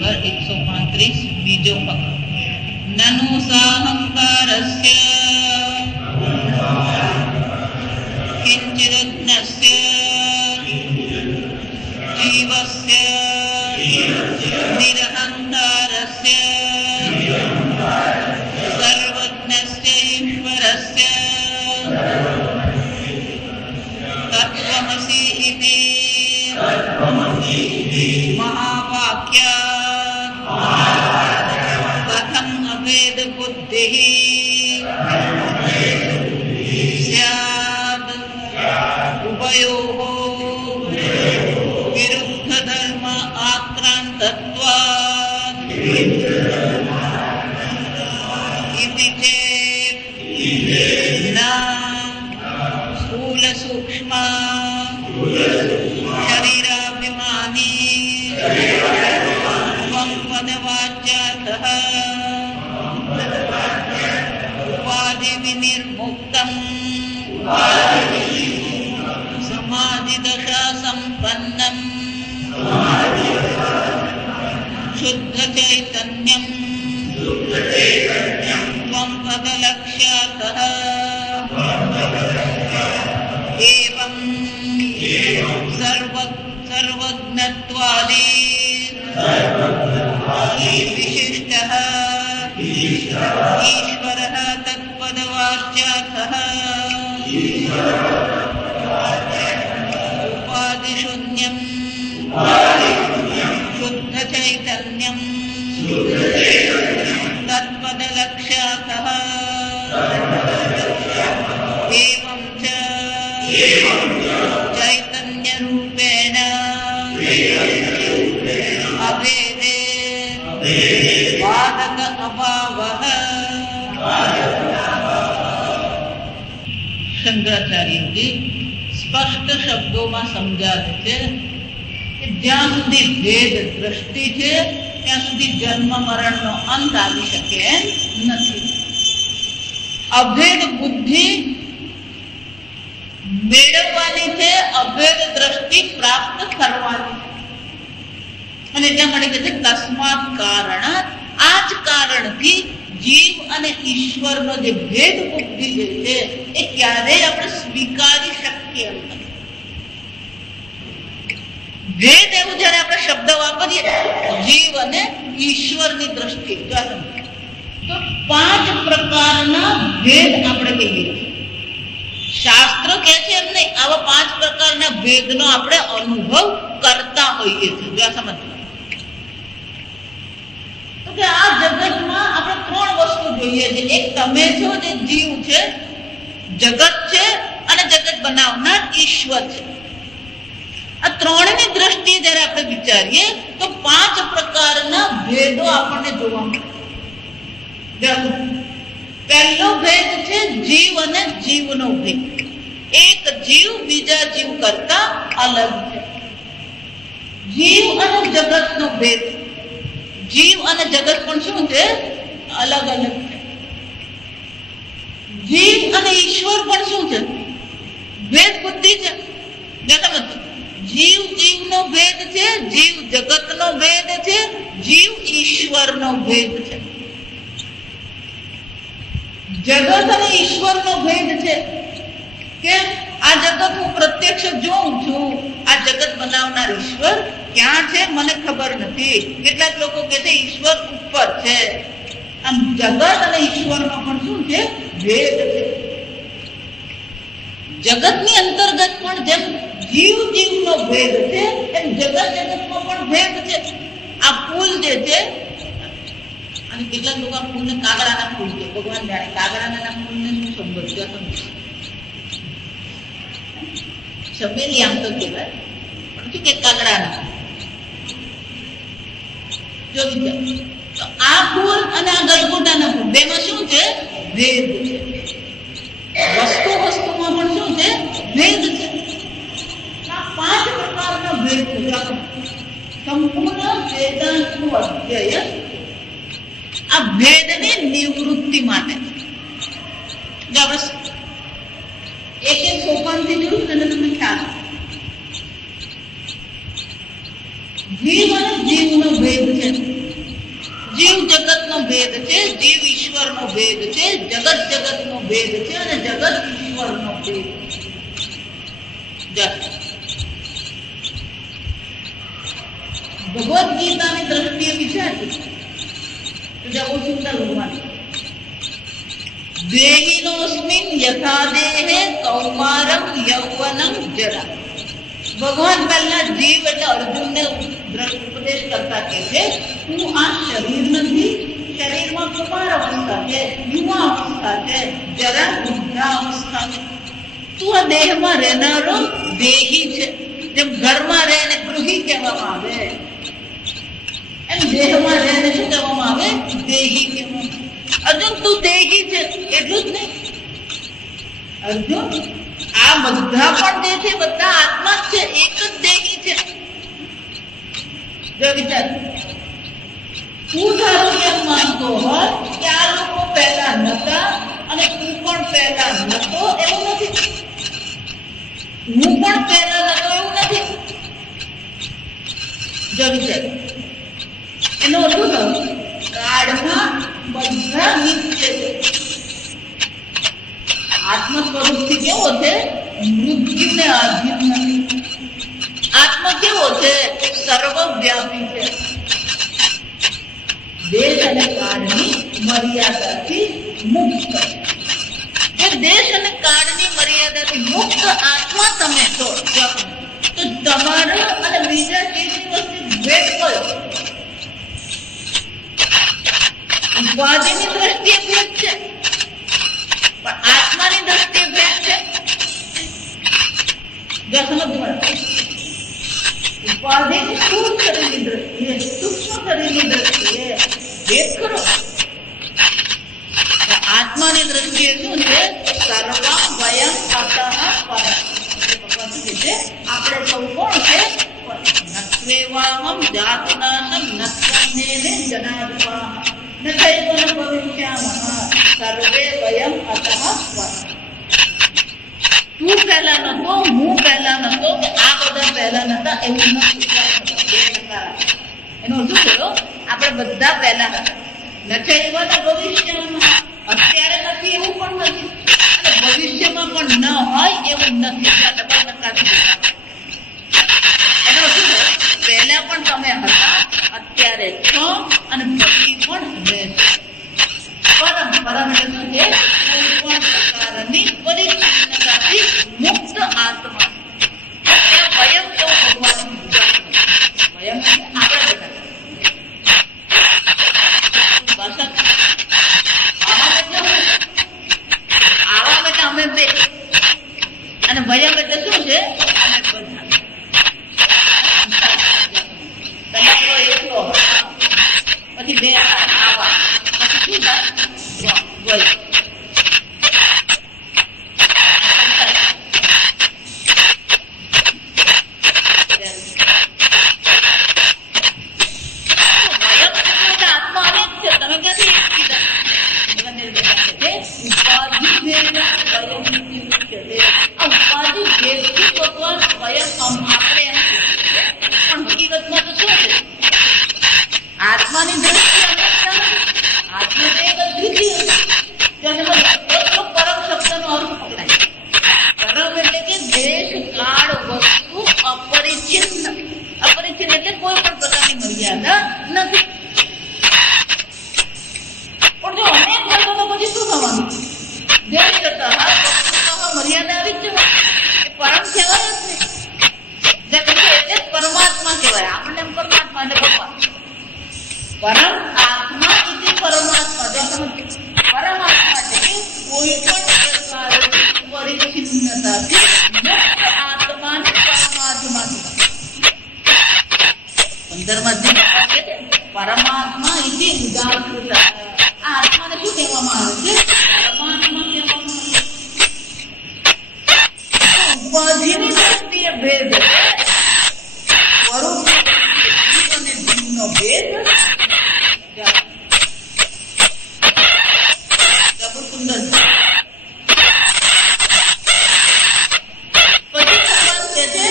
Number 135 બીજો પકડ. નનુ સાહંકારસ્ય કિંચિદજ્ઞસ્ય જીવસ્ય નિરહંકારસ્ય સર્વજ્ઞસ્ય ઈશ્વરસ્ય તત્વમસી ઇતિ महावाक्यात् कथम अभेद बुद्धिः स्यात् उभयोः विरुद्ध धर्म आक्रान्तत्वात् इति चेत् न स्थूल सूक्ष्म शरीराभिमानी पदवाच्यार्थः उपाधि विनिर्मुक्तम् समाधिदशा सम्पन्नम् शुद्ध चैतन्यम् त्वं पदलक्ष्यार्थः एवं सर्वज्ञत्वादि विशिष्टः ईश्वरः तत्पदवाच्यार्थः उपाधिशून्यं शुद्धचैतन्यं तत्पदलक्ष्यार्थः एवं च चैतन्यरूपेण अभेदे बाधक अभावः. શંકરાચાર્યજી સ્પષ્ટ શબ્દોમાં સમજાવે છે કે જ્યાં સુધી ભેદ દ્રષ્ટિ છે ત્યાં સુધી જન્મ મરણનો અંત આવી શકે એમ નથી. અભેદ બુદ્ધિ મેળવવાની છે, અભેદ દ્રષ્ટિ પ્રાપ્ત કરવાની છે. અને એટલા માટે કહે છે તસ્માત કારણ, આ જ કારણથી જીવ અને ઈશ્વરનો જે ભેદ બુદ્ધિ જે છે એ ક્યારેય આપણે સ્વીકારી શકીએ એમ નથી. ભેદ એવું જયારે આપણે શબ્દ વાપરીએ જીવ અને ઈશ્વરની દ્રષ્ટિએ તો 5 પ્રકારના ભેદ આપણે કહીએ છીએ. શાસ્ત્ર કહે છે એમ નહીં, આવા 5 પ્રકારના ભેદનો આપણે અનુભવ કરતા હોઈએ છીએ. જો આ સમજ કે આ જગતમાં આપણે 3 વસ્તુ જોઈએ છે. એક તમે છો જે જીવ છે, જગત છે અને જગત બનાવનાર ઈશ્વર છે. આ 3ની દ્રષ્ટિએ જ્યારે આપણે વિચારીએ તો 5 પ્રકારના ભેદો આપણને જોવા મળે. પહેલો ભેદ છે જીવ અને જીવનો ભેદ. એક જીવ બીજા જીવ કરતા અલગ છે. જીવ અને જગતનો ભેદ. જીવ અને જગત પણ શું છે? અલગ અલગ છે. જીવ અને ઈશ્વર પણ શું છે? ભેદ બુદ્ધિ છે. જીવ જીવનો ભેદ છે, જીવ જગતનો ભેદ છે, જીવ ઈશ્વરનો ભેદ છે. જગત અને ઈશ્વરનો ભેદ છે કે આ જગત હું પ્રત્યક્ષ જોઉં છું, આ જગત બનાવનાર ઈશ્વર ક્યાં છે મને ખબર નથી. કેટલાક લોકો કહે છે ઈશ્વર ઉપર છે. આમ જગત અને ઈશ્વરનો પણ શું છે? ભેદ છે. જગતની અંતર્ગત પણ જેમ જીવ જીવનો ભેદ છે એમ જગત જગતનો પણ ભેદ છે. આ ફૂલ જે છે, અને કેટલાક લોકો આ ફૂલને કાગડાના ફૂલ છે. ભગવાન જાણે કાગડાના ફૂલને શું સંબંધ છે? ચમેલી આમ તો કહેવાય, પણ શું કે કાગડાના. જો વિચાર તો આ ફૂલ અને આ ગલગોટાના ફૂલ બેમાં શું છે? ભેદ છે. વસ્તુમાં પણ શું છે? ભેદ છે. આ 5 પ્રકારના ભેદ છે. સંપૂર્ણ વેદાંતનું અધ્યયન આ ભેદની નિવૃત્તિ માટે. જો આપણે એક સોપાનથી જોયું ને તમને ખ્યાલ. જીવ અને જીવનો ભેદ છે. ઈશ્વરનો ભેદ છે, જગત જગતનો ભેદ છે અને જગત ઈશ્વરનો ભેદ છે. ભગવદ્ ગીતાની દ્રષ્ટિએ વિચારીએ તો બહુ સુંદર ભગવાન દેહિનોસ્મિન યથા દેહે કૌમારમ યૌવનમ જરા. ભગવાન પહેલા જીવ એટલે અર્જુનને ઉપદેશ કરતા કહે છે, તું આ શરીર નથી, શરીરમાં કુમાર અવસ્થા છે, યુવા અવસ્થા છે, જરા વૃદ્ધા અવસ્થા છે. તું આ દેહમાં રહેનારો દેહી છે. જેમ ઘરમાં રહે ને ગૃહી કહેવામાં આવે, એમ દેહમાં રહે ને શું કહેવામાં આવે? દેહી કહેવામાં. અર્જુન તું દેહી છે એટલું જ નહીં, અર્જુન આ બધા પણ જે છે બધા આત્મા જ છે, એક જ દેહી છે. જો વિચાર, તું ધારો એમ માનતો હોય કે આ લોકો પહેલા નતા અને તું પણ પહેલા નતો, એવું નથી. હું પણ પહેલા નતો એવું નથી. જો વિચાર, એનો અર્થ શું? કાળમાં બધા નિત્ય છે. આત્મ સ્વરૂપથી કેવો છે? મૃત્યુને આધીન નથી. આત્મા કેવો છે? સર્વવ્યાપી છે. દેશ અને કાળની મર્યાદાથી મુક્ત. એ દેશ અને કાળની મર્યાદાથી મુક્ત આત્મા તમે છો. તો તમારો અને બીજા ચીજની વચ્ચે ભેદ કયો? ઉપાધિની દ્રષ્ટિએ ભેદ છે, પણ આત્માની દ્રષ્ટિએ ભેદ છે. ઉપાધિની સ્થૂળ શરીરની દ્રષ્ટિએ, સૂક્ષ્મ શરીરની દ્રષ્ટિએ ભેદ કરો. આત્માની દ્રષ્ટિએ શું છે? સર્વમ વયમ અતઃ પરમ. ભગવાન શું કહે છે? આપણે સૌ કોણ છે? નત્વેવાહમ જાતનાહમ નત્વનેને જનાર્દનઃ નચૈવન ભવિષ્યામઃ સર્વે વયમ અતઃ પરમ. તું પહેલા નતો, હું પહેલા નતો, કે આ બધા પહેલા નતા એવું નથી. એનો શું થયો? આપણે બધા પહેલા હતા. નચૈવન ભવિષ્યામઃ, અત્યારે નથી એવું પણ નથી અને ભવિષ્યમાં પણ ન હોય એવું નથી. એનો શું થયો? પહેલા પણ તમે હતા, અત્યારે છો અને પછી પણ રહેશો. પરમ પરમ એટલે શું છે? કોઈ પણ પ્રકારની પરિચ્છિન્નતાથી મુક્ત આત્મા. વયમ તો ભગવાન વયમ આપણે બધા આવા એટલે અમે બે અને વયમ એટલે શું છે? અમે બધા. એકલો પછી બે આવા પછી શું થાય? વય. આત્માની દ્રષ્ટિએ આત્મા એક દ્વિતીય પરમ શબ્દનો અર્થ પકડાય. પરમ એટલે કે દેશ કાળ વસ્તુ અપરિચ્છિન્ન. અપરિચ્છિન્ન એટલે કોઈ પણ પ્રકારની મર્યાદા નથી. પણ જો અનેક વર્ગો તો પછી શું થવાનું? દેશ કરતા મર્યાદા આવી જ જવાની. એ પરમ કહેવાય જ નહીં. એટલે પરમાત્મા કહેવાય. આપણને પરમાત્મા એટલે ભગવાન. પરમ આત્મા એટલે પરમાત્મા. પરમાત્મા એટલે કોઈ પણ પ્રકારની પરિચ્છિન્નતાથી મુક્ત આત્માને પરમાત્મા કહેવાય. પરમાત્મા એટલે ઉદાહરણ. આ આત્માને શું કહેવામાં આવે છે? પરમાત્મા કહેવામાં આવે. ઉપાધિની દ્રષ્ટિએ ભેદ, સ્વરૂપ અને જીવનો ભેદ. બહુ સુંદર. પછી ભગવાન કહે છે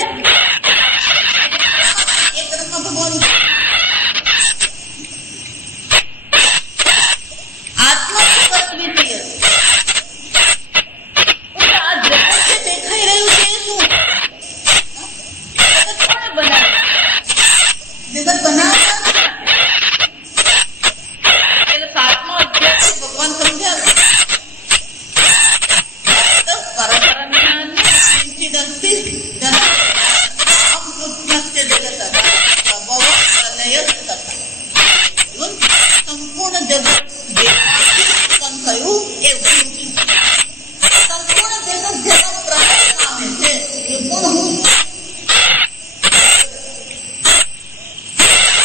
એક તરફમાં ભગવાન આત્મા પ્રલય તથા. સંપૂર્ણ જગત જેમાંથી ઉત્પન્ન થયું એવું છું. સંપૂર્ણ જગત જેનો પ્રલય પામે છે એ પણ હું.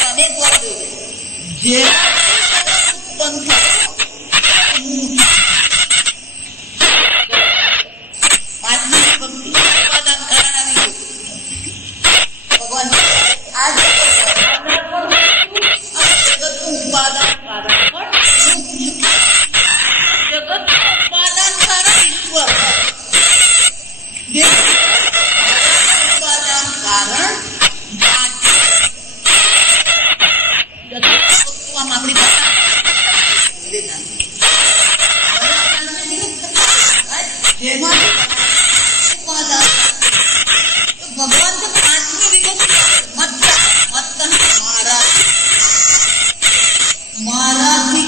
અનેક વાર જોયું જેમાંથી ઉત્પન્ન થયું હું. પાંચમી ભક્તિ ઉપાદાન કારણ આવી ગયું. ભગવાન આ જગતનું ઉપાદાન કારણ પણ હું છું. જગતનું ઉપાદાન કારણ ઈશ્વર. ઉપાદાન કારણ આપણી જેમાં ઉપાદાન ભગવાન તો પાંચમી વિગત મારાથી મારાથી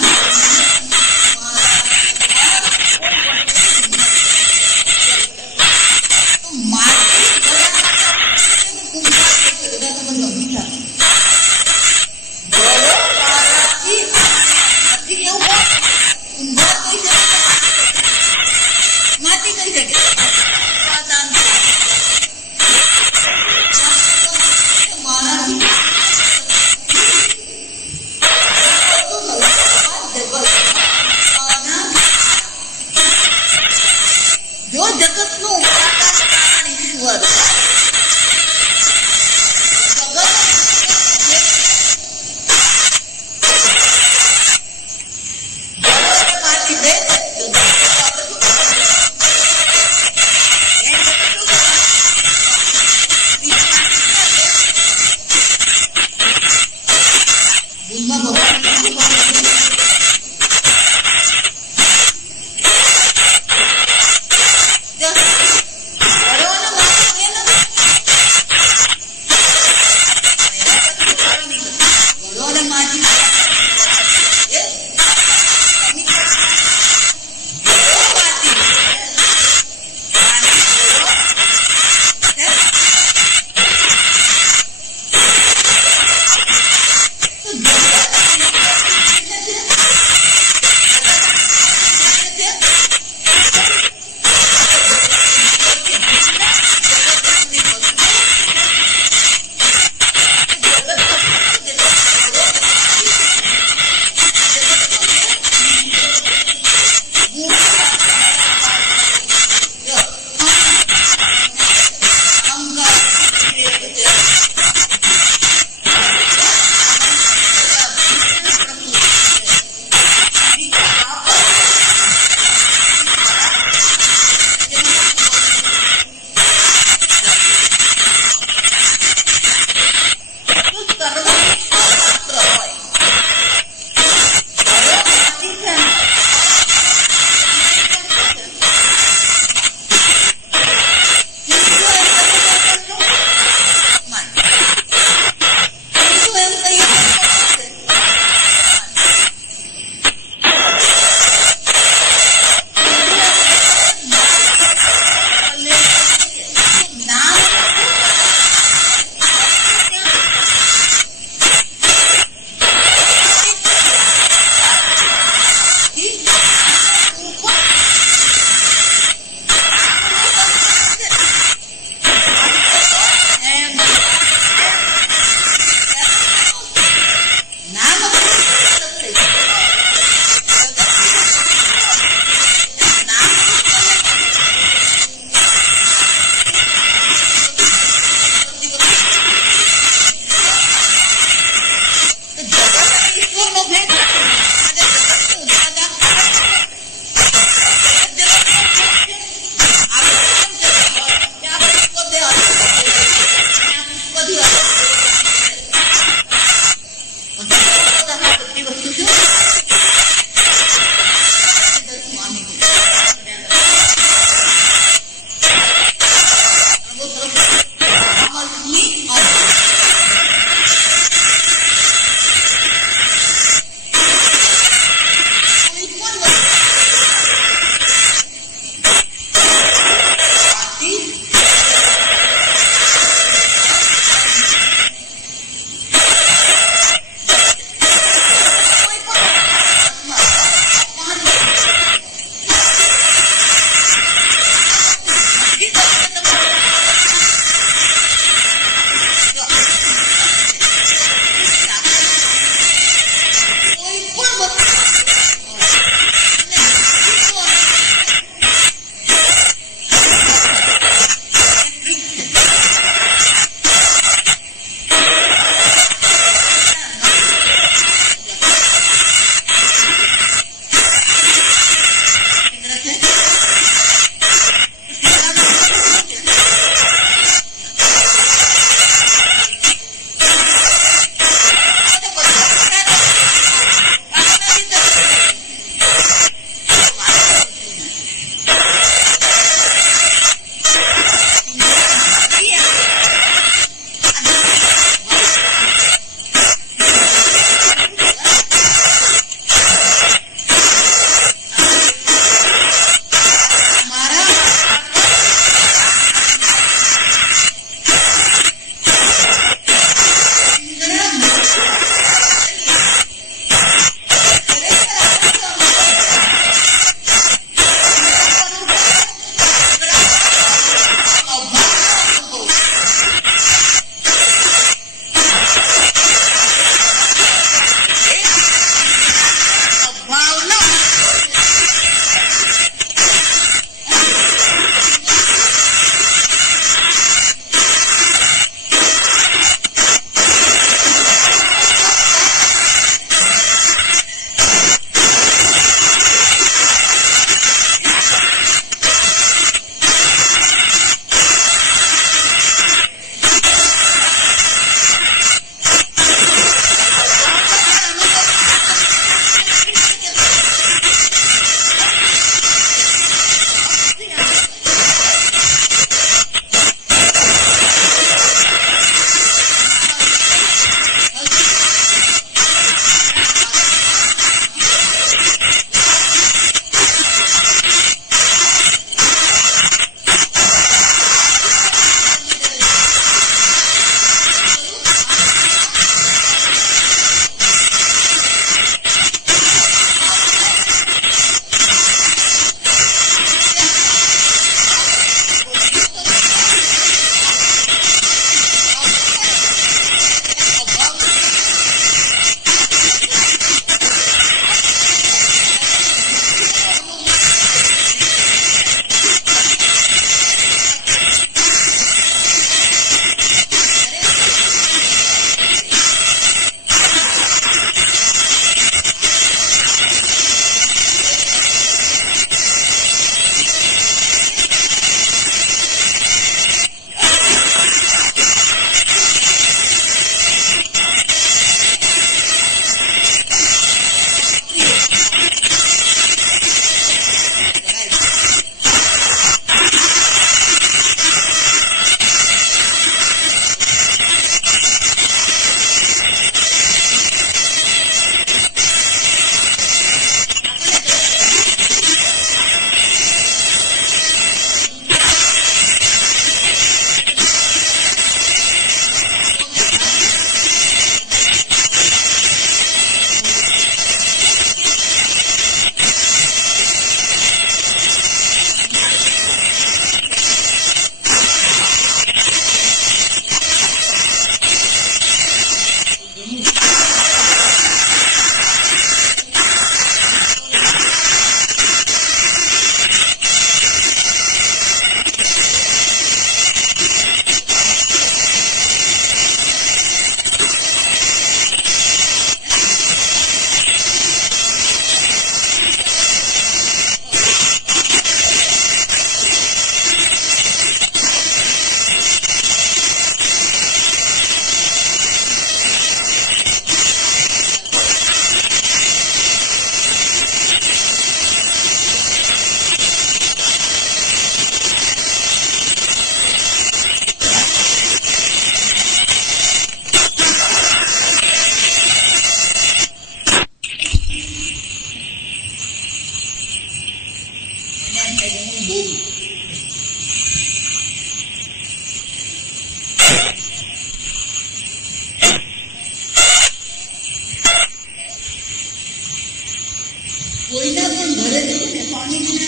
કોઈના પણ ઘરે જઈએ ને સ્વામીજીને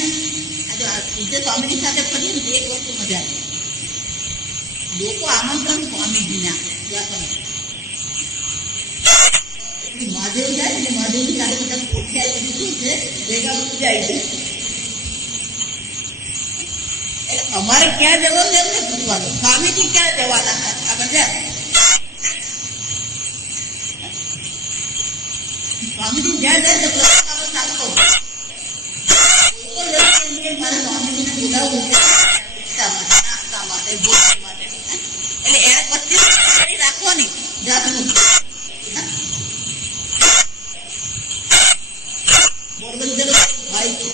જે સ્વામીજી સાથે ફરીએ ને એક વસ્તુ મજા આવે, લોકો આમંત્રણ સ્વામીજીને આપે. મહાદેવ જાય એટલે મહાદેવની સાથે બધા કોઠિયા બધું શું છે ભેગા જાય છે. એટલે અમારે ક્યાં જવાનું એમને પૂછવાનું, સ્વામીજી ક્યાં જવાના આગળ જાય. સ્વામીજી જ્યાં જાય તો પ્રસ્તાવ ચાલતો મારે સ્વામીજીને બોલાવવું છે નાસ્તા માટે ભોજન માટે. એટલે એને 25 રાખવાની જાતનું. પોરબંદર ભાઈ છે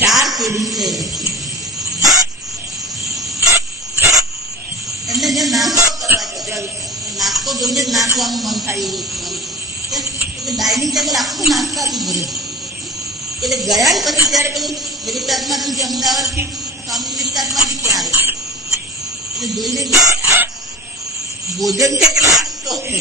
4 પેઢી છે એમને જે નાસ્તો કરવા ગયો, નાસ્તો જોઈને જ નાખવાનું મન થાય એવું ડાઇનિંગ ટેબલ આખું નાસ્તાથી ભરે. એટલે ગયા પછી ત્યારે પેલું વિસ્તારમાંથી જે અમદાવાદથી સ્વામી વિસ્તારમાંથી ત્યાં આવે એટલે જોઈને ભોજન છે કે નાસ્તો છે.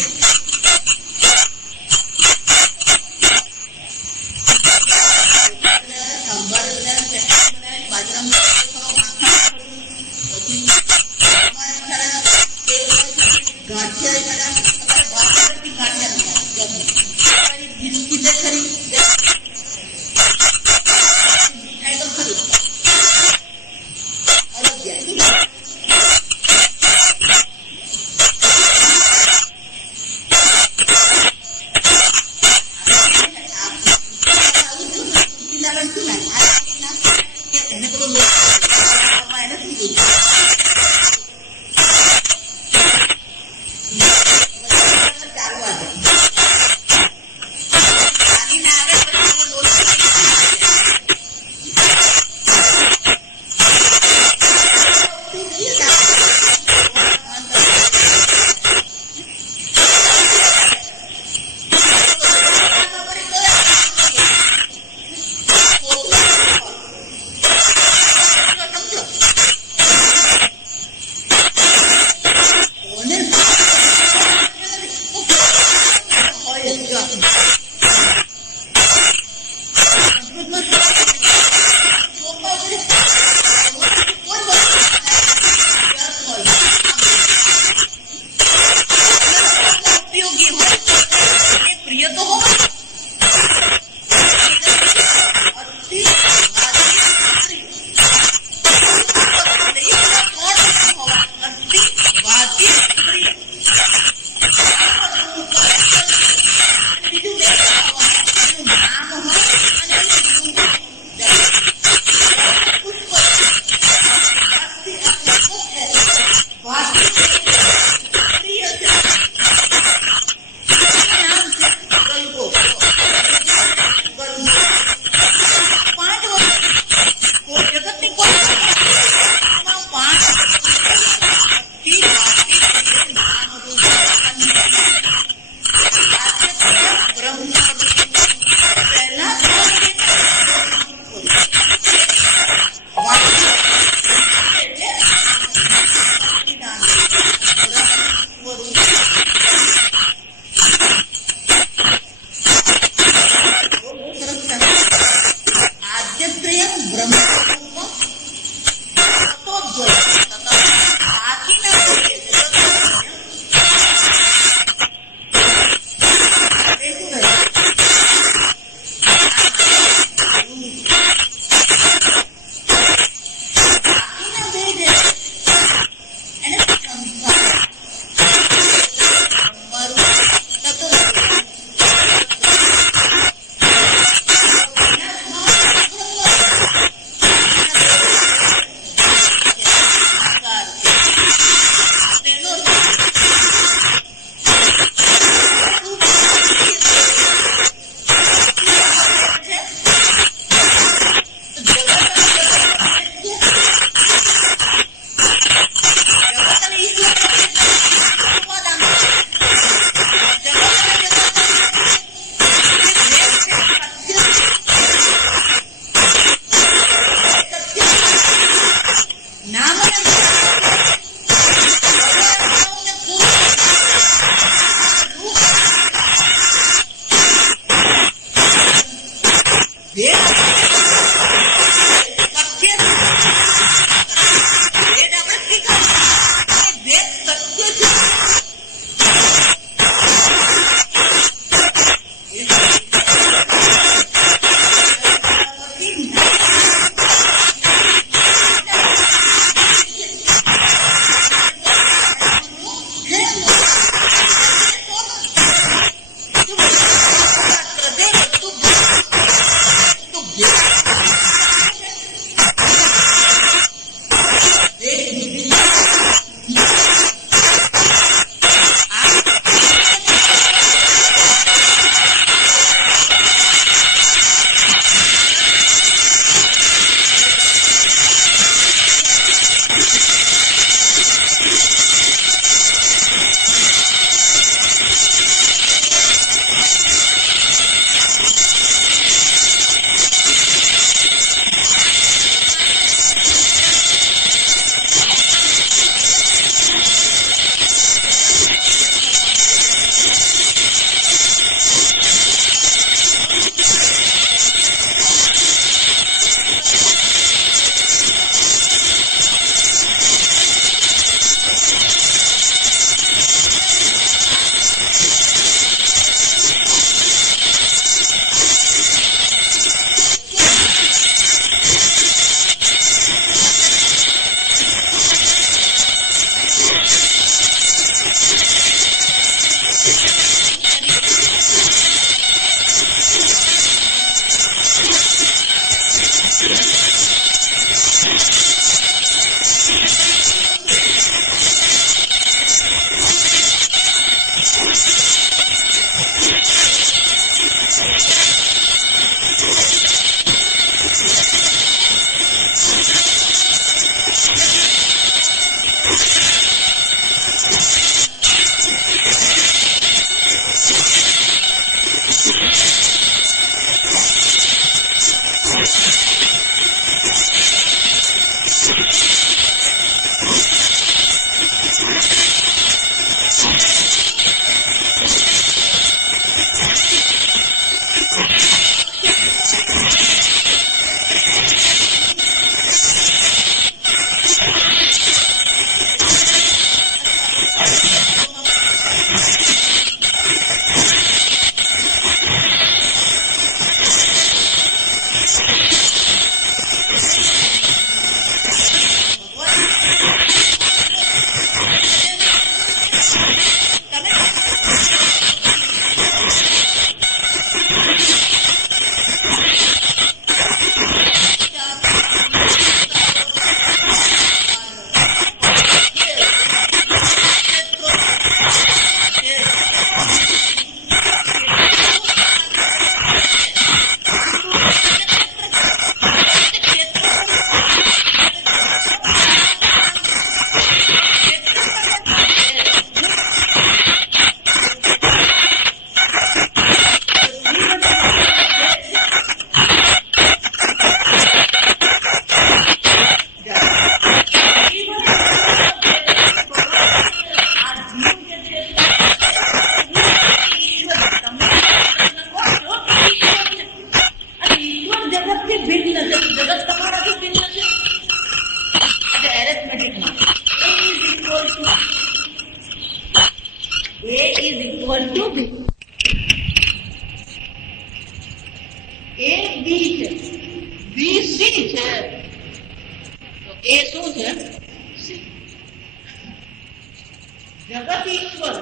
જગત ઈશ્વર,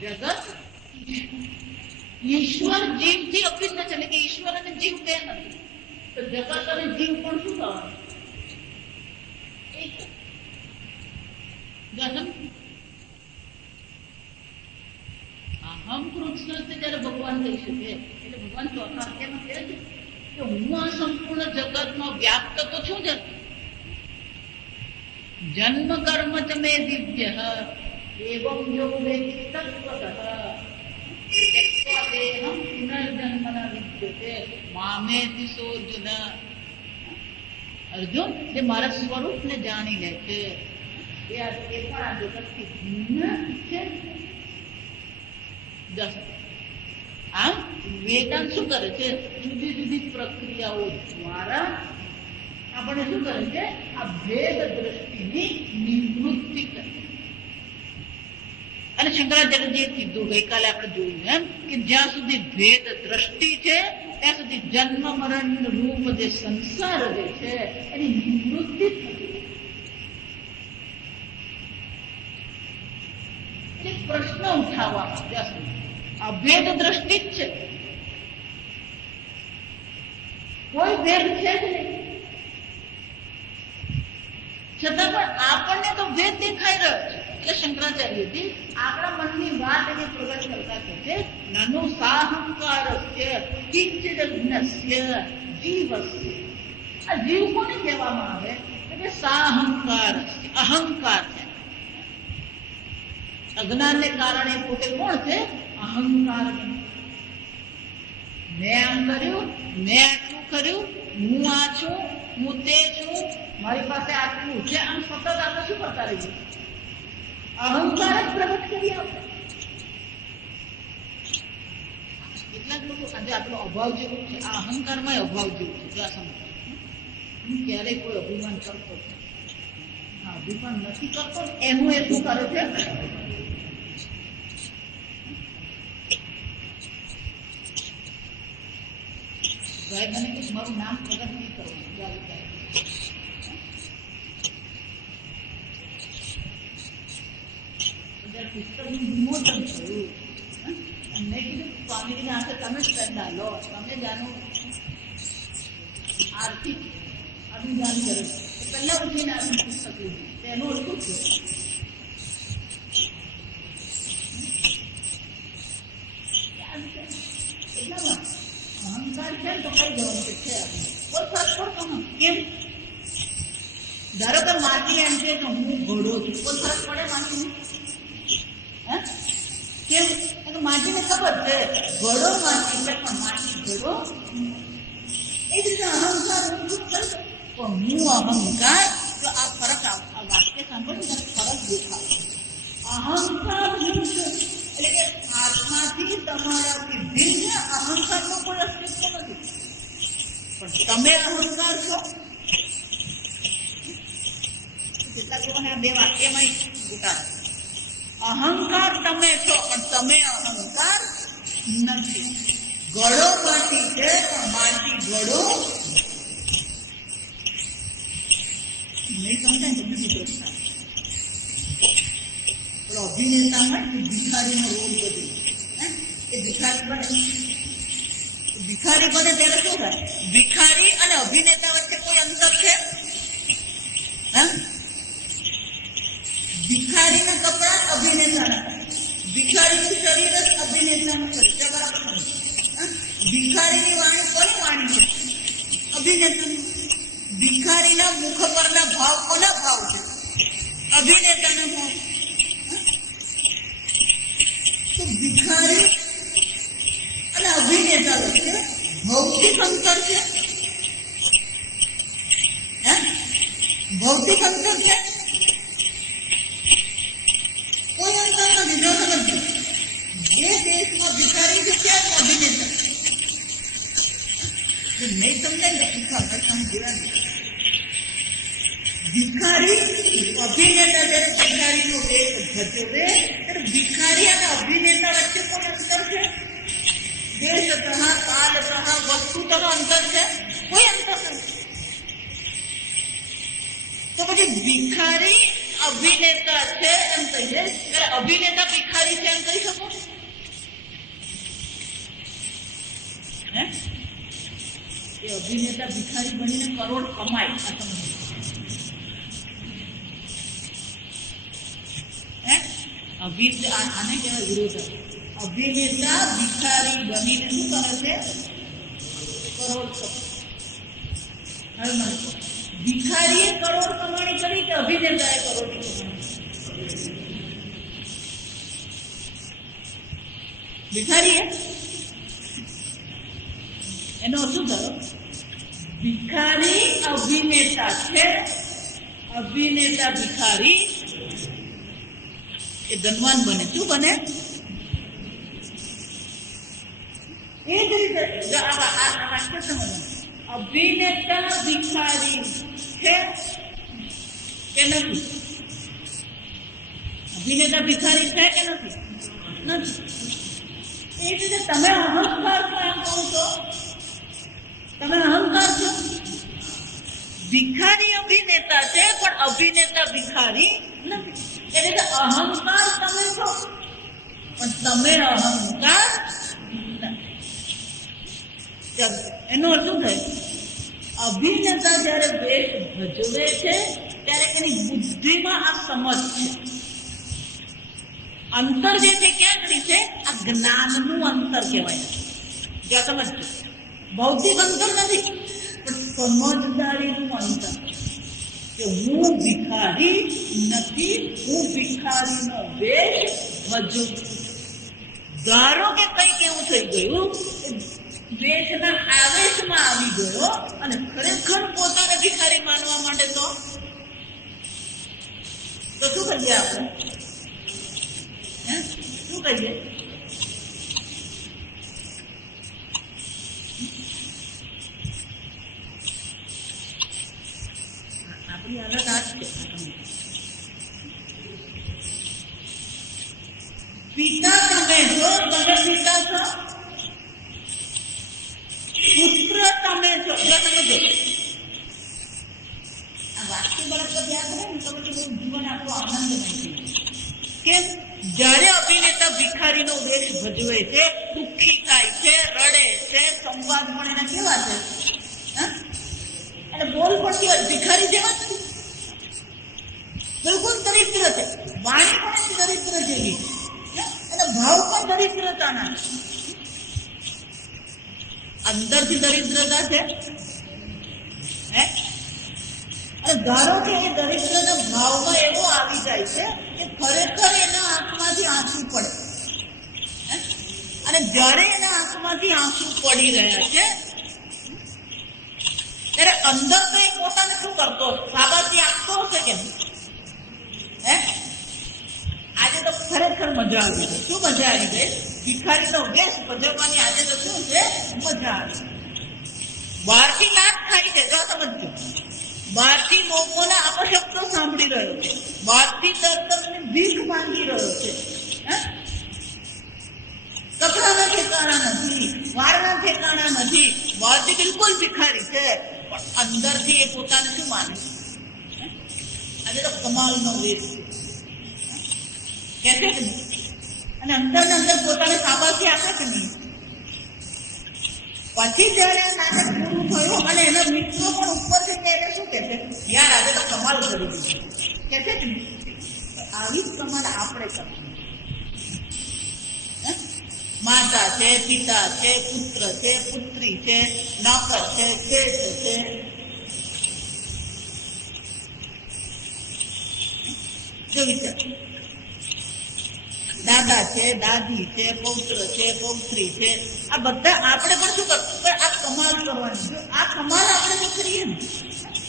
જગત ઈશ્વર જીવથી અભિન્ન છે, એટલે કે ઈશ્વર અને જીવ બે નથી. તો જગત અને જીવ પણ શું થવાનું? અહમ કૃષ્ણ જયારે ભગવાન કહી શકે, એટલે ભગવાન ચોથા અધ્યાયમાં કહે છે કે હું આ સંપૂર્ણ જગતમાં વ્યાપ્ત તો છું જ. જન્મ કર્મ ચ મે દિવ્ય એવં યો વેતિ તત્વતઃ દેહમ પુનર્જન્મ ન વિદ્યતે મામેતિ સોર્જુન. અર્જુન જે મારા સ્વરૂપને જાણી લે છે એ પણ આ જગતથી ભિન્ન છે. આમ વેદાંત શું કરે છે? જુદી જુદી પ્રક્રિયાઓ દ્વારા આપણે શું કરે છે? આ ભેદ દ્રષ્ટિની નિવૃત્તિ કરે. અને શંકરાચાર્યજીએ કીધું, ગઈકાલે આપણે જોયું એમ, કે જ્યાં સુધી ભેદ દ્રષ્ટિ છે ત્યાં સુધી જન્મ મરણ રૂપ જે સંસાર જે છે એની નિવૃત્તિ થતી. પ્રશ્ન ઉઠાવવામાં ત્યાં સુધી અભેદ દ્રષ્ટિ જ છે, કોઈ ભેદ છે જ નહીં. છતાં પણ આપણને તો ભેદ દેખાઈ રહ્યો છે. એટલે શંકરાચાર્યજી આપણા મનની વાત એને પ્રગટ કરતા કહે છે, નનુ સાહંકારસ્ય કિંચિદ જ્ઞસ્ય જીવસ્ય. આ જીવ કોને કહેવામાં આવે? એટલે સાહંકારસ્ય, અહંકાર છે. અજ્ઞાનને કારણે પોતે કોણ છે? અહંકાર. મેં આમ કર્યું, મેં આટલું કર્યું, હું આ છું, હું તે છું, મારી પાસે આટલું છે, આમ સતત આપણે શું કરતા રહીએ? અહંકાર જ પ્રગટ કરી આપણે. કેટલાક લોકો આજે આપણો અભાવ જેવું છે, આ અહંકારમાં અભાવ જેવું છે. જો આ સમજ, ક્યારેય કોઈ અભિમાન કરતો અભિમાન નથી કરતો, એનું એ શું કરે છે? ભાઈ મને કે મારું નામ પ્રગટ નહીં કરવાનું. પુસ્તકનું વિમોચન થયું, મેં કીધું સ્વામીજીના હાથે તમે જ કરતા લો, તમે જાણો આર્થિક અભિમાન કરે. પહેલા ઉઠીને આ પુસ્તક લીધું, તેનો શું છે? અહંકાર છે ને તો કઈ જવાનું છે કોઈ ફરક પડતો નથી. કેમ? ધારો કે માટી એમ છે કે હું ઘોડો છું, કોઈ ફરક પડે માટીને? કેમ? માટીને ખબર છે ઘોડો માટી એટલે પણ માટી ઘોડો. એ જ રીતે અહંકાર હું શું કરું પણ હું અહંકાર. તો આ ફરક આ વાક્ય સાંભળીને ફરક દેખાય. અહંકાર હું છું એટલે કે આત્માથી તમારાથી ભિન્ન અહંકારનો કોઈ અસ્તિત્વ નથી. પણ તમે અહંકાર છો. કેટલાક લોકોને આ બે વાક્યમાં ઉતારે. અહંકાર તમે છો પણ તમે અહંકાર નથી. ઘડો માટી છે પણ માટી ઘડો નહીં. સમજાય ને? બીજું પ્રશ્ન અભિનેતા હોય ભિખારીનો રોલ બધી એ ભિખારી બને. ભિખારી બને ત્યારે શું થાય? ભિખારી અને અભિનેતા વચ્ચે કોઈ અંતર છે? ભિખારીના કપડા અભિનેતાના, ભિખારીનું શરીર જ અભિનેતાનું શરીર. બરાબર ને? ભિખારીની વાણી કોની વાણી છે? અભિનેતાની. ભિખારીના મુખ પરના ભાવ કોના ભાવ છે? અભિનેતાના ભાવ. તો ભિખારી અને અભિનેતા વચ્ચે ભૌતિક અંતર છે. ભૌતિક અંતર છે? કોઈ અંતર નથી. જો સમજો, જે દેશમાં ભિખારી છે ત્યાં અભિનેતા નહીં. સમજાય ને? ભિખારી અભિનેતા જયારે ભિખારીનો વેશ ભજવે ત્યારે ભિખારી અને અભિનેતા વચ્ચે કોઈ અંતર છે? દેશતઃ, કાલતઃ, વસ્તુતઃ અંતર છે? કોઈ અંતર નથી. તો પછી ભિખારી અભિનેતા છે એમ કહીએ ત્યારે અભિનેતા ભિખારી છે એમ કહી શકો? એ અભિનેતા ભિખારી બનીને કરોડ કમાય. આને કહેવાય વિરોધ. અભિનેતા ભિખારી બનીને શું કરે છે? કરોડ. હવે ભિખારીએ કરોડ કમાણી કરી કે અભિનેતાએ કરોડ કમાણી? ભિખારીએ. એનો શું થયો? ભિખારી અભિનેતા છે, અભિનેતા ભિખારી એ ધનવાન બને. શું બને? એ જ રીતે વાક્ય સમજ. અભિનેતા ભિખારી છે કે નથી? અભિનેતા ભિખારી છે કે નથી? નથી. એ જ રીતે તમે અહંકાર છો એમ કહું છો? તમે અહંકાર છો? ભિખારી અભિનેતા છે પણ અભિનેતા ભિખારી નથી. એટલે અહંકાર તમે છો પણ તમે અહંકાર નથી. એનો અર્થ શું થાય? અભિનેતા જયારે વેશ ભજવે છે ત્યારે એની બુદ્ધિમાં આ સમજ છે. અંતર જે છે ક્યાં કરી છે? આ જ્ઞાનનું અંતર કહેવાય. જ્યાં સમજ ભૌતિક અંતર નથી પણ સમજદારીનું અંતર કે હું ભિખારી નથી, હું ભિખારીનો વેશ ભજવું. ધારો કે કંઈક એવું થઈ ગયું, વેશના આવેશમાં આવી ગયો અને ખરેખર પોતાને ભિખારી માનવા માટે તો શું કહીએ આપણે? શું કહીએ? આપણી હાલત આ જ છે. પિતા તમે છો, તમે પિતા છો. પુત્ર તમે છો. સમજો આ વાક્ય બરાબર યાદ રહે ને તો પછી જીવન આપણું આનંદમય છે. કેમ? જયારે અભિનેતા ભિખારીનો વેશ ભજવે છે, દુઃખી થાય છે, રડે છે, સંવાદ પણ એના કેવા છે? અને બોલ પણ કેવા? ભિખારી જેવા જ બિલકુલ દરિદ્ર છે. વાણી પણ દરિદ્ર જેવી અને ભાવ પણ દરિદ્રતાના. અંદરથી દરિદ્રતા છે હે? અને ધારો કે એ દરિદ્રના ભાવમાં એવો આવી જાય છે કે ખરેખર એના આંખમાંથી આંસુ પડે, અને જ્યારે એના આંખમાંથી આંસુ પડી રહ્યા છે ત્યારે અંદર તો એ પોતાને શું કરતો, શાબાશી આપતો હશે કે હે? આજે તો ખરેખર મજા આવી ગઈ. શું મજા આવી ગઈ? ભિખારીનો વેશ ભજવવાની આજે તો શું છે, મજા આવી. બહારથી લાભ થાય છે, જો સમજો, બહારથી લોકોના અપશબ્દો સાંભળી રહ્યો છે, બહારથી તરતરને ભીખ માંગી રહ્યો છે, કપડાના ઠેકાણા નથી, વાળના ઠેકાણા નથી, બહારથી બિલકુલ ભિખારી છે, પણ અંદરથી એ પોતાને શું માને? આજે તો કમાલનો વેશ કે છે કે નહીં? અને અંદર ને અંદર પોતાને શાબાશી આપે કે નહીં? પછી જયારે નાટક પૂરું થયું અને એના મિત્રો પણ ઉપર છે ત્યારે શું કે છે, યાર આજે તો કમાલ કરી દીધી કે છે કે નહીં? આવી જ કમાલ આપણે કરવી. માતા છે, પિતા છે, પુત્ર છે, પુત્રી છે, નોકર છે, શેઠ છે, જો વિચાર, દાદા છે, દાદી છે, પૌત્ર છે, પૌત્રી છે, આ બધા આપણે પણ શું કરવું, આ કમાલ કરવાની. જો આ કમાલ આપણે તો કરીએ ને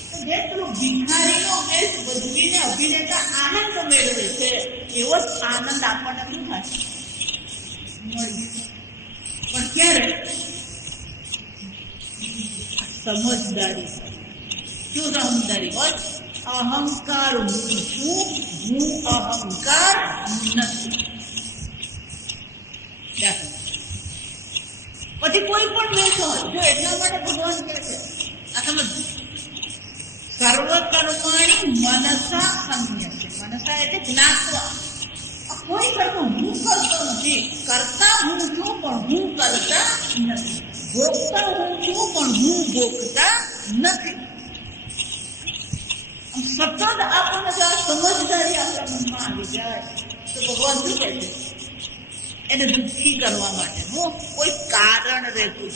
તો જે પેલો ભિખારીનો વેશ ભજવીને અભિનેતા આનંદ મેળવે છે એવો જ આનંદ આપણને શું થાય, મળી. પણ ક્યારે? સમજદારી. શું સમજદારી હોય? અહંકાર હું છું, હું અહંકાર નથી. પછી કોઈ પણ વેશ હોય, જો એટલા માટે ભગવાન કહે છે, આ સમજ, સર્વ કર્માણી મનસા સંયમ છે. મનસા એટલે જ્ઞાત્વા. કોઈ કર્મ હું કરતો નથી, કરતા હું છું પણ હું કરતા નથી, ભોગતા હું છું પણ હું ભોગતા નથી. સતત આપણને જો આ સમજદારી આપણા મનમાં આવી જાય તો ભગવાન શું કહે છે, એને દુઃખી કરવા માટેનું કોઈ કારણ રહેતું.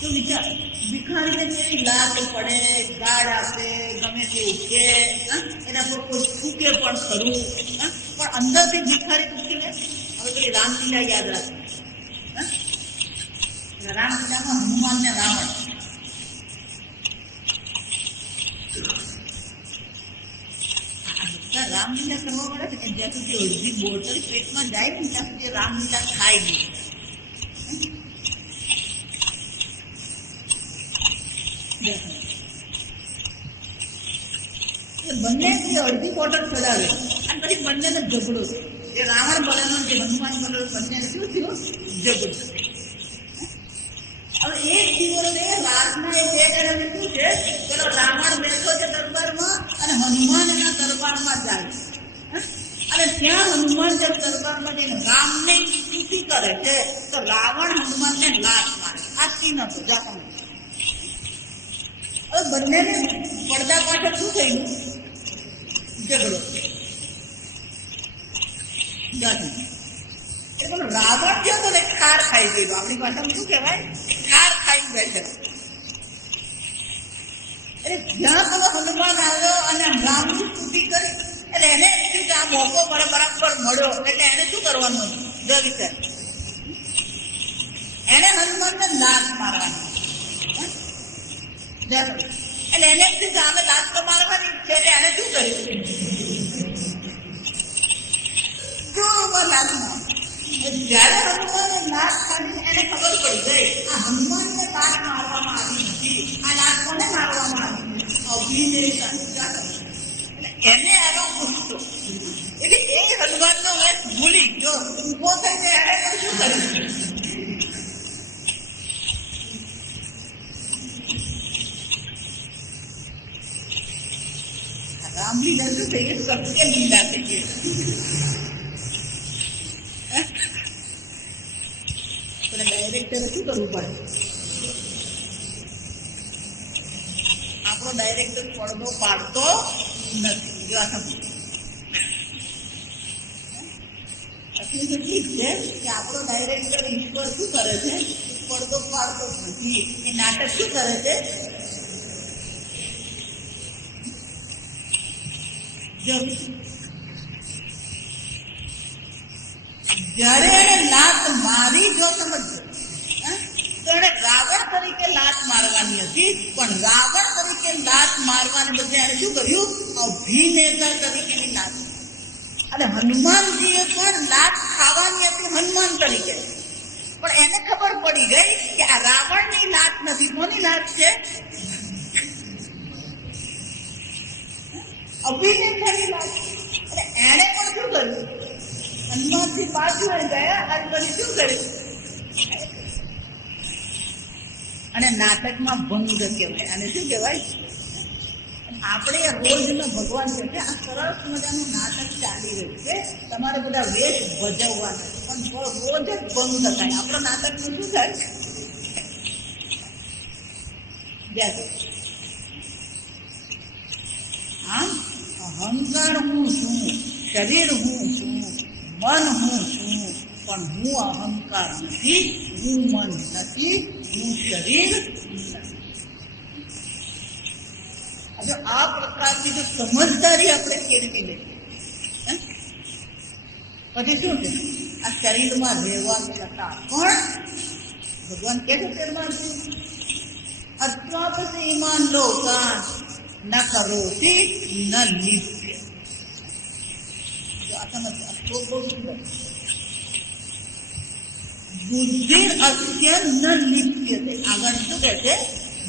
તો વિચાર, ભિખારીને કેવી લાત પડે, ગાળ આપે, ગમે તે ઉઠે, એના પર કોઈ થૂકે પણ ખરું, પણ અંદરથી ભિખારી દુઃખી ને. હવે પેલી રામલીલા યાદ રાખે, રામલીલામાં હનુમાન ને રાવણ, રામલીલા કરવા મળે છે કે જ્યાં સુધી અડધી બોટલ પેટમાં જાય ને ત્યાં સુધી રામલીલા ખાય નહીં. બંને અડધી બોટલ ચડાવે અને પછી બંનેને ઝઘડો છે. જે રાવણ બોલેનો જે હનુમાન બોલેલો બંનેને શું થયું? ઝઘડો. હવે એક દિવસે રાતના એ બે જણાને શું છે, પેલો રાવણ બેઠો છે દરબારમાં અને હનુમાન એના દરબારમાં જાય, અને ત્યાં હનુમાન જેમ દરબારમાં જઈને રામને સ્તુતિ કરે છે તો રાવણ હનુમાનને લાત મારે. આથી નતો જાતો. હવે બંનેને પડદા પાછળ શું થયું? ઝઘડો. રાવણ છે તો ને ખાર ખાઈ ગયેલો. આપણી ભાષામાં શું કહેવાય? ખાર ખાઈ બેઠેલો. એટલે જ્યાં પેલો હનુમાન આવ્યો અને રામની સ્તુતિ કરી એટલે એને એમ થયું કે આ મોકો મને બરાબર મળ્યો, એટલે એને શું કરવાનું હતું? જો વિચાર, એને હનુમાનને લાત મારવાની. એટલે એને એમ થયું કે આમે લાત તો મારવાની છે, એટલે એને શું કર્યું? જોરદાર લાત મારી. જયારે હનુમાને લાત ખાધી એને ખબર પડી ગઈ આ હનુમાનને લાત મારવામાં આવી નથી, આ લાત કોને મારવામાં આવી? અભિનેતા. એને એનો ગુસ્સો, એટલે એ હનુમાનનો વેશ ભૂલી ગયો, ઉભો થઈને એને શું કર્યું? રામલીલા શું થઈ ગઈ? સત્ય લીલા થઈ ગઈ. ડાયરેક્ટરે શું કરવું પડે? આપણો ડાયરેક્ટર પડદો પાડતો નથી. જો આ સમજ એટલી છે કે આપણો ડાયરેક્ટર ઈશ્વર શું કરે છે? પડદો પાડતો નથી. એ નાટક શું કરે છે? જયારે એને લાત મારી, જો સમજો, તો એને રાવણ તરીકે લાત મારવાની હતી, પણ રાવણ તરીકે લાત મારવાને બદલે એને શું કર્યું? અભિનેતા તરીકેની લાત. અને હનુમાનજીએ પણ લાત ખાવાની હતી હનુમાન તરીકે, પણ એને ખબર પડી ગઈ કે આ રાવણની લાત નથી. કોની લાત છે? અભિનેતાની લાત. એટલે એને પણ શું કર્યું? હનુમાનજી પાછું ગયા અને પછી શું કર્યું? અને નાટકમાં ભંગ કહેવાય. અને શું કહેવાય? આપણે રોજનો ભગવાન છે કે આ સરસ મજાનું નાટક ચાલી રહ્યું છે, તમારે બધા વેશ ભજવવાના, પણ રોજ જ ભંગ થાય. આપણો નાટકનું શું થાય? આમ અહંકાર હું છું, શરીર હું છું, મન હું છું, પણ હું અહંકાર નથી, હું મન નથી, હું શરીર નથી. હવે આ પ્રકારની જો સમજદારી આપણે કેળવી લઈએ, પછી શું છે? આ શરીરમાં રહેવા છતાં પણ ભગવાન કે છે અત્વાપસીમાન લોકાન ન કરોતિ ન લિપ્ય. આ સમજ બહુ સુંદર. બુદ્ધિ અસ્ય ન લિપ્યતે. આગળ શું કહે છે?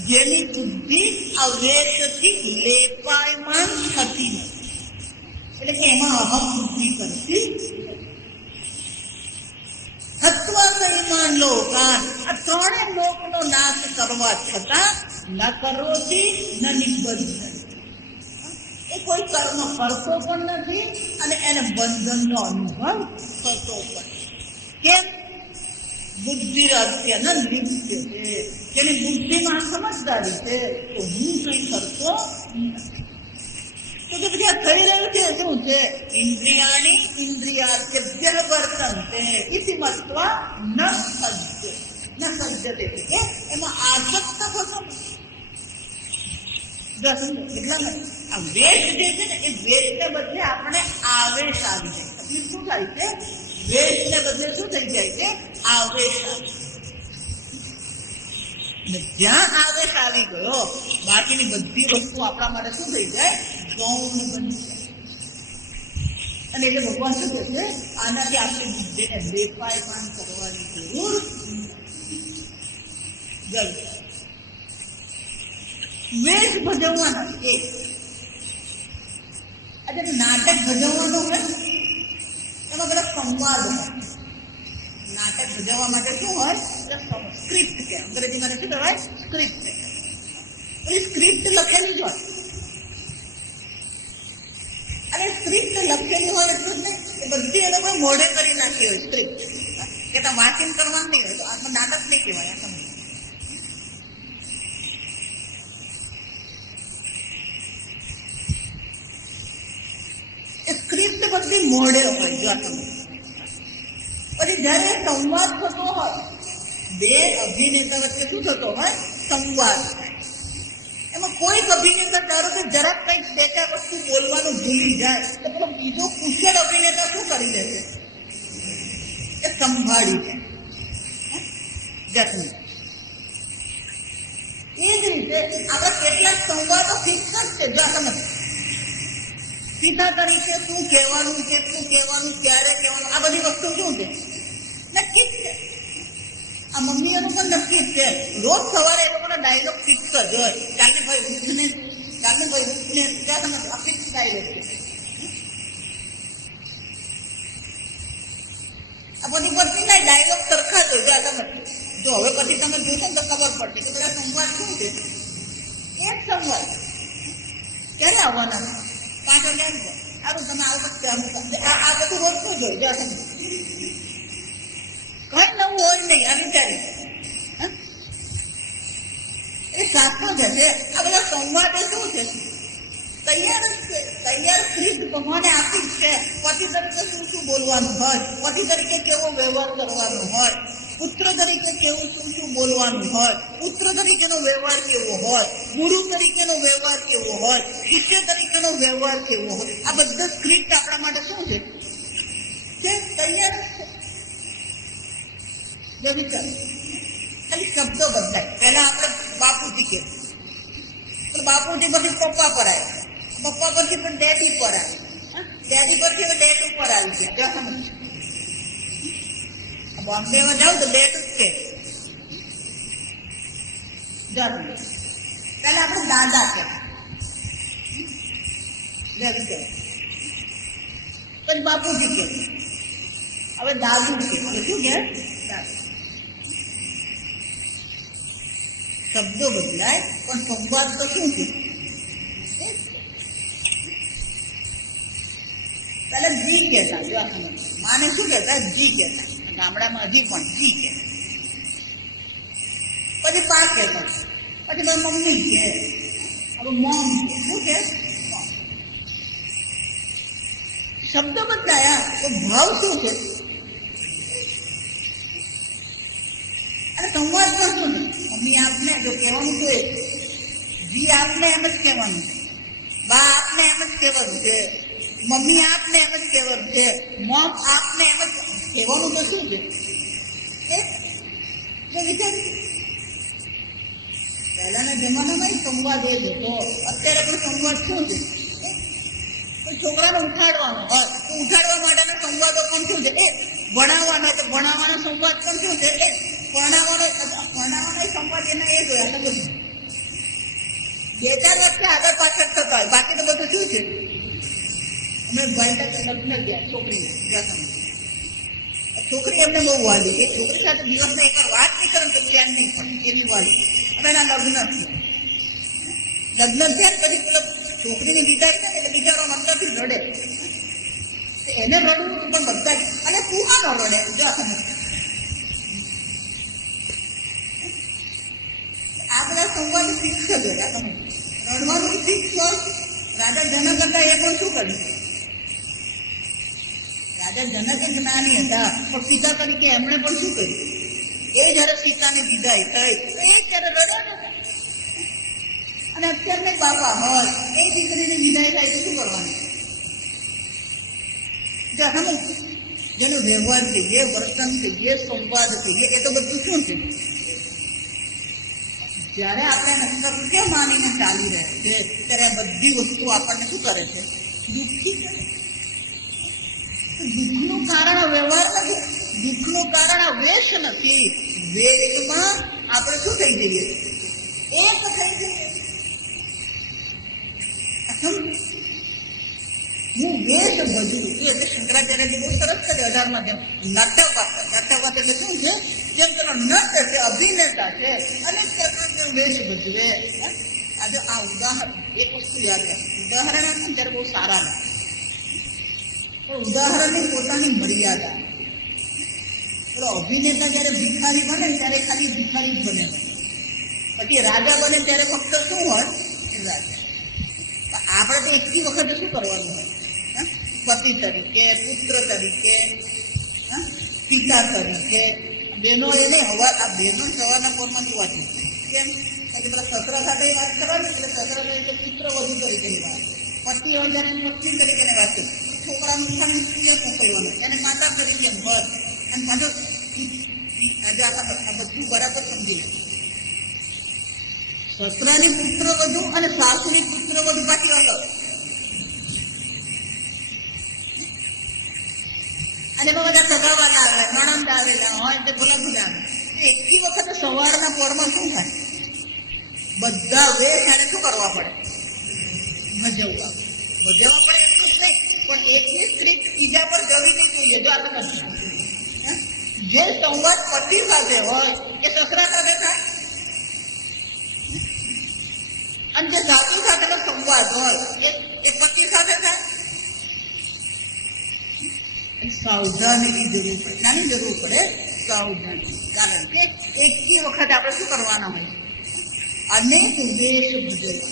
જેની બુદ્ધિ અવેશથી લેપાયમાન થતી નથી, એટલે કે એમાં અહમ બુદ્ધિ કરતી. હત્વાસયમાન લોકાન, આ ત્રણે લોકનો નાશ કરવા છતાં ન કરોતી ન નિબદ્ધ. એ કોઈ કર્મ કરતો પણ નથી અને એને બંધનનો અનુભવ થતો પણ. કેમ? બુદ્ધિ અસ્ય ન લિપ્ય છે. જેની બુદ્ધિમાં સમજદારી છે તો હું કઈ કરતો નથી. તો કે પછી આ થઈ રહ્યું છે શું છે? ઇન્દ્રિયાણી ઇન્દ્રિયાર્થ્ય વર્તન્તે ઇતિ મત્વા ન સજ્જતે. કે એમાં આસક્ત થતો નથી. એટલા આ વેશ જે છે ને, એ વેશને બદલે આપણે આવેશ આવી જાય. પછી શું થાય છે? વેશને બદલે શું થઈ જાય છે? આવેશ આવી. જ્યાં આવેશ આવી ગયો, બાકીની બધી વસ્તુ આપણા માટે શું થઈ જાય? ગૌણ બની જાય. અને એટલે ભગવાન શું કહે છે? આનાથી આપણી બુદ્ધિને બેપાયમાન કરવાની જરૂર નથી. વેશ ભજવવાના છે. એટલે નાટક ભજવવાનું હોય એમાં બધા સંવાદ હોય. નાટક ભજવવા માટે શું હોય? સ્ક્રિપ્ટ કે અંગ્રેજીમાં શું કહેવાય? સ્ક્રિપ્ટ. એ સ્ક્રિપ્ટ લખેલી જ હોય. અને સ્ક્રિપ્ટ લખેલી હોય એટલું જ નહીં, એ બધી એ લોકો મોઢે કરી નાખી હોય સ્ક્રિપ્ટ. કે તમે વાંચન કરવાનું નહીં હોય તો આમાં નાટક નહીં કહેવાય. આ સમજ. સ્ક્રિપ્ટ બધી મોઢે હોય. જો તમે પછી જયારે સંવાદ થતો હોય, બે અભિનેતા વચ્ચે શું થતો હોય? સંવાદ થાય. એમાં કોઈક અભિનેતા ધારો કે જરાક કંઈક બે ચાર વસ્તુ બોલવાનું ભૂલી જાય તો પેલો બીજો કુશળ અભિનેતા શું કરી લેશે? એ સંભાળી જાય. એ જ રીતે આપણા કેટલાક સંવાદો ફિક્સ જ છે. જો તમે પિતા તરીકે શું કહેવાનું, કેટલું કહેવાનું, ક્યારે કહેવાનું, આ બધી વસ્તુ શું છે? નક્કી જ છે. આ મમ્મીઓનું પણ નક્કી જ છે. રોજ સવારે એ લોકોનો ડાયલોગ ફિક્સ જ હોય. ચાલને ભાઈ ઉઠને, ચાલને ભાઈ ઉઠને, ત્યાં તમે આ ફિક્સ ડાયલોગ છે. આ બધી પછીના ડાયલોગ સરખા જ હોય. તમે જો હવે પછી તમે જોશો ને તો ખબર પડશે કે બધા સંવાદ શું છે? એક સંવાદ. ક્યારે આવવાના છે? 5 વાગ્યા છે. સારું, તમે આવો પછી આ બધું રોજ શું જોયું? જો તમે કઈ નવું હોય નહીં. આ વિચારી એ સાચો જ છે. આ બધા સંવાદ એ શું છે? તૈયાર જ છે. તૈયાર સ્ક્રિપ્ટ ભગવાને આપી જ છે. પતિ તરીકે શું શું બોલવાનું હોય, પતિ તરીકે કેવો વ્યવહાર કરવાનો હોય, પુત્ર તરીકે કેવું શું શું બોલવાનું હોય, પુત્ર તરીકેનો વ્યવહાર કેવો હોય, ગુરુ તરીકેનો વ્યવહાર કેવો હોય, શિષ્ય તરીકેનો વ્યવહાર કેવો હોય, આ બધા સ્ક્રિપ્ટ આપણા માટે શું છે તૈયાર છે. વિચાર ખાલી શબ્દો બદલાય. પહેલા આપણે બાપુજી કે બાપુજી પછી પપ્પા પર આવ્યા, પપ્પા પછી પણ ડેડી પર આવ્યા, ડેડી પરથી હવે ડેડ ઉપર આવી ગયા. સમજ બોમ્બેમાં જાઉં તો ડેડ જ છે. પેલા આપણે દાદા કે પછી બાપુજી કે હવે દાદુ કે હવે શું કે શબ્દો બદલાય પણ સંવાદ તો શું છે? પેલા જી કહેતા, જો આ સમજ માને શું કહેતા? જી કહેતા. ગામડામાં હજી પણ જી કે. પછી પા કહેતા, પછી મારી મમ્મી કે, હવે મોમ કે. શું કે? શબ્દ બદલાયા તો ભાવ શું છે? અને સંવાદમાં શું છે? મમ્મી આપને જો કહેવાનું તો એ જી આપને એમ જ કહેવાનું, બા આપને એમ જ કહેવાનું છે, મમ્મી આપને એમ જ કહેવાનું છે, મોમ આપને એમ જ કહેવાનું તો શું છે? પહેલાના જમાનામાં સંવાદ એ જ હતો. અત્યારે પણ સંવાદ શું છે? છોકરાને ઉઠાડવાનો હોય તો ઉઠાડવા માટેના સંવાદો પણ શું છે? ભણાવવાનો તો ભણાવવાનો સંવાદ પણ શું છે? ભણાવવાનો સંવાદ એના એ જ હોય. બધું બે ચાર વચ્ચે આગળ પાછળ થતા હોય, બાકી તો બધું શું છે? અમે ભાઈ લગ્ન ગયા છોકરીને, છોકરી એમને બહુ વાલી, એ છોકરી સાથે દિવસમાં એક વાત નહીં કરે તો ધ્યાન નહીં પડે એવી વાલી. હવે એના લગ્ન થયા પછી પેલો છોકરીની વિદાય થાય એટલે બિચારો અંદરથી રડે. એને રડવું પણ બધા જ, અને તું આનો રડે જો આ બધા સંવાદ શીખશે જો રડવાનું શીખશો. રાજા જનક હતા એ પણ શું કર્યું? રાજા જનક જ્ઞાની હતા પણ પિતા તરીકે એમણે પણ શું કર્યું? એ જયારે સીતાની વિદાય થઈ તો એ ત્યારે રડ્યા હતા. અને અત્યારને બાપા હોય એ દીકરીની વિદાય થાય તો શું કરવાનું? જેનો વ્યવહાર કહીએ, વર્તન કહીએ, સંવાદ કહીએ, એ તો બધું શું છે? જયારે આપણે સત્ય માનીને ચાલી રહ્યા છે ત્યારે આ બધી વસ્તુ આપણને શું કરે છે? દુઃખી કરે. દુઃખનું કારણ વ્યવહાર નથી, દુઃખનું કારણ આ વેશ નથી. વેશમાં આપણે શું થઈ જઈએ? એક થઈ જઈએ. હું વેશ ભજવું એટલે શંકરાચાર્યજી બહુ સરસ કરે 18મા જેમ નાટકવાદ. નાટકવાદ એટલે શું છે? જેમ તેનો નટ છે, અભિનેતા છે અને વેશ ભજવે. આજે આ ઉદાહરણ એક વસ્તુ યાદ રાખે, ઉદાહરણ આપે ત્યારે બહુ સારા લાગે પણ ઉદાહરણની પોતાની મર્યાદા. પેલો અભિનેતા જયારે ભિખારી બને ત્યારે ખાલી ભિખારી જ બને, પછી રાજા બને ત્યારે ફક્ત શું હોય? રાજા. આપણે તો એકથી વખતે શું કરવાનું હોય? પતિ તરીકે, પુત્ર તરીકે, પિતા તરીકે. બહેનો એને આ બહેનો સવારના પોરમાંથી વાંચી કેમ? પેલા સસરા સાથે વાત કરવાની એટલે સસરા તરીકે પુત્ર વધુ તરીકેની વાત, પતિ હોય ત્યારે પત્ની તરીકેની વાત છે, છોકરાનું ખાલી સ્ત્રીએ મોકલવાનું એને માતા તરીકે બસ. અને પાછો આજે આ બધું બરાબર સમજી લે. સસરાની પુત્ર વધુ અને સાસુની પુત્ર વધુ પાછી અલગ. અને બધા સગાવાલા આવેલા, નણંદ આવેલા હોય તે ભલા ભૂલા એકી વખતે સવારના પોરમાં શું થાય? બધા વેશ એને શું કરવા પડે? ભજવવા. ભજવવા પડે એટલું જ નહીં પણ એકની સ્ક્રિપ્ટ બીજા પર જવી નહીં જોઈએ. જો આ જે સંવાદ પતિ સાથે હોય એ સસરા સાથે થાય અને જે સાસુ સાથેનો સંવાદ હોય એ પતિ સાથે થાય. સાવધાનીની જરૂર પડે, નાની જરૂર પડે સાવધાની. કારણ કે એકી વખત આપણે શું કરવાના હોય? અનેક વેશ ભજવવા.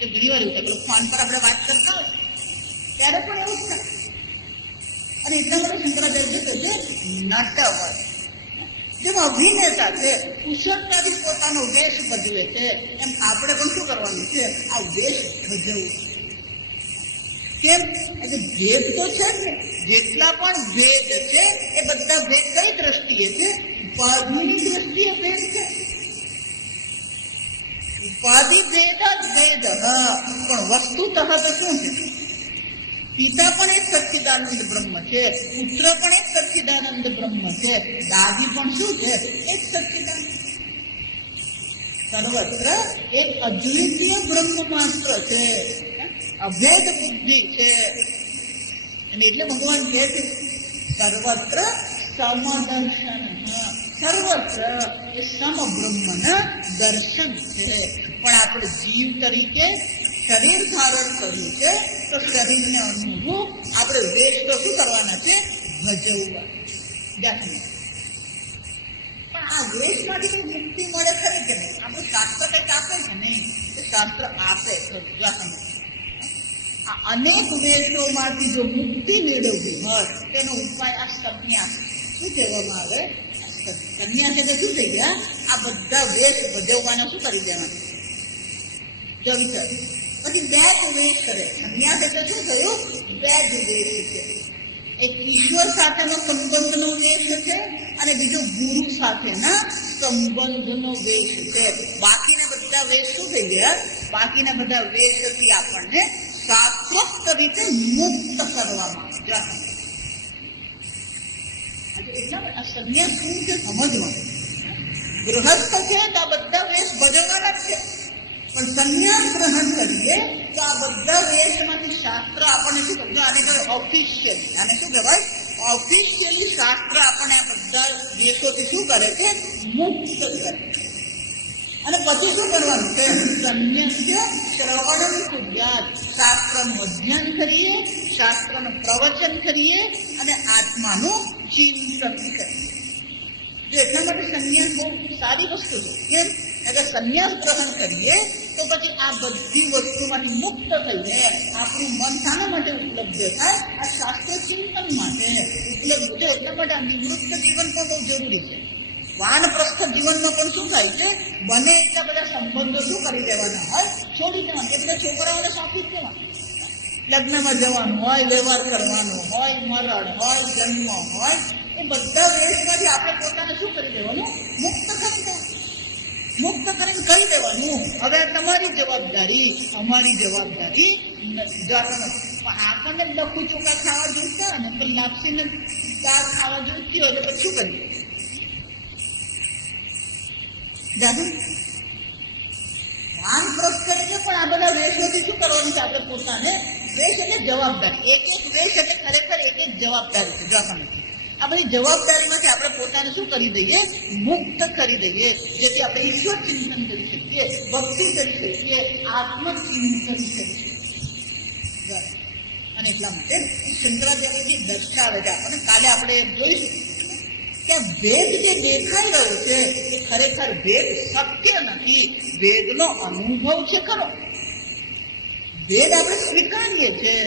ઘણી વાર એવું થાય ફોન પર આપણે વાત કરતા હોય ત્યારે પણ એવું જ થાય. અને એટલા માટે શંકરાચાર્ય નટવર. જેમ અભિનેતા છે કુશળતાથી પોતાનો વેશ ભજવે છે, એમ આપણે પણ શું કરવાનું છે? આ વેશ ભજવવું. કેમ? ભેદ તો છે ને, જેટલા પણ ભેદ છે એ બધા ભેદ કઈ દ્રષ્ટિએ છે? ઉપાધિની દ્રષ્ટિએ ભેદ છે. ઉપાધિ ભેદ જ ભેદ. હા, પણ વસ્તુતઃ તો શું છે? પિતા પણ એક સચ્ચિદાનંદ બ્રહ્મ છે, પુત્ર પણ એક સચ્ચિદાનંદ બ્રહ્મ છે, દાદી પણ શું છે? એક સચ્ચિદાનંદ. સર્વત્ર એક અદ્વિતીય બ્રહ્મ માત્ર છે, અભેદ બુદ્ધિ છે. અને એટલે ભગવાન કહે છે સર્વત્ર સમદર્શન. સર્વત્ર એ સમબ્રહ્મના દર્શન છે. પણ આપણે જીવ તરીકે શરીર ધારણ કર્યું છે, તો શરીરને અનુરૂપ આપણે વેશ તો શું કરવાના છે? ભજવવા. પણ આ વેશમાંથી મુક્તિ મળે ખરી કે નહીં? આપણું શાસ્ત્ર કંઈક આપે છે નહીં? શાસ્ત્ર આપે ખરું. આ અનેક વેશોમાંથી જો મુક્તિ મેળવવી હોય તેનો ઉપાય આ સંન્યાસ. શું કહેવામાં આવે? સંન્યાસ એટલે શું થઈ ગયા? આ બધા વેશ ભજવવાના શું કરી દેવાના? જવિચર. પછી બે જ વેશ કરે. સંન્યાસ એટલે શું થયું? બે જ વેશ છે. એક ઈશ્વર સાથેનો સંબંધનો વેશ છે અને બીજો ગુરુ સાથેના સંબંધનો વેશ છે. બાકીના બધા વેશ શું થઈ ગયા? બાકીના બધા વેશથી આપણને શાસ્ત્રોક્ત રીતે મુક્ત કરવામાં આવે. એટલા સંન્યાસ શું છે સમજવાનું. ગૃહસ્થ છે તો આ બધા વેશ ભજવવાના જ છે, પણ સંન્યાસ ગ્રહણ કરીએ તો આ બધા વેશમાંથી શાસ્ત્ર આપણને શું કહે? આને કહેવાય ઓફિશિયલી. આને શું કહેવાય? ઓફિશિયલી શાસ્ત્ર આપણને આ બધા દેશોથી શું કરે છે? મુક્ત કરે. અને પછી શું કરવાનું છે? સંન્યાસ્ય શ્રવણમ કુર્યાત. શાસ્ત્રનું અધ્યયન કરીએ, શાસ્ત્રનું પ્રવચન કરીએ અને આત્માનું ચિંતન કરીએ. એટલા માટે સંન્યાસ બહુ સારી વસ્તુ છે. કેમ? અગર સંન્યાસ ગ્રહણ કરીએ તો પછી આ બધી વસ્તુમાંથી મુક્ત થઈને આપણું મન શાના માટે ઉપલબ્ધ થાય? આ શાસ્ત્ર ચિંતન માટે ઉપલબ્ધ છે. એટલા માટે આ નિવૃત્ત જીવન પણ બહુ જરૂરી છે. વાનપ્રસ્થ જીવનમાં પણ શું થાય છે? બને એટલા બધા સંબંધો શું કરી દેવાના હોય? છોડી દેવાના. એ બધા છોકરાઓને સોંપી જ દેવાના. લગ્નમાં જવાનું હોય, વ્યવહાર કરવાનો હોય, મરણ હોય, જન્મ હોય, એ બધા વેશમાંથી આપણે પોતાને શું કરી દેવાનું? મુક્ત કરી દેવાનું. મુક્ત કરીને કહી દેવાનું હવે તમારી જવાબદારી, અમારી જવાબદારી નથી. આપણને લખું ચોખા ખાવા જોઈતા હોય ને, લાપસીને દાળ ખાવા જોઈતી હોય તો પછી શું કરીએ? દાદા વાનપ્રસ્થ એટલે પણ આ બધા વેશોથી શું કરવાનું છે? આપણે પોતાને વેશ એટલે જવાબદારી. એક એક વેશ એટલે ખરેખર એક એક જવાબદારી છે. આ બધી જવાબદારીમાંથી આપણે પોતાને શું કરી દઈએ? મુક્ત કરી દઈએ, જેથી આપણે ઈશ્વર ચિંતન કરી શકીએ, ભક્તિ કરી શકીએ, આત્મચિંતન કરી શકીએ. અને એટલા માટે શંકરાચાર્યજી દર્શાવે છે આપણને. કાલે આપણે જોઈશું કે ભેદ જે દેખાઈ રહ્યો છે એ ખરેખર ભેદ શક્ય નથી. ભેદનો અનુભવ છે ખરો, ભેદ આપણે સ્વીકારીએ છીએ,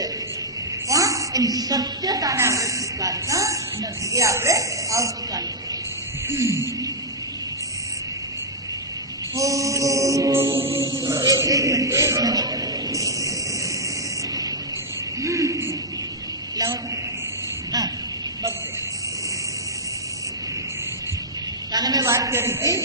પણ એની સત્યતાને આપણે સ્વીકારતા નથી. એ આપણે અસ્વીકારીએ. કાલે મેં વાત કરી હતી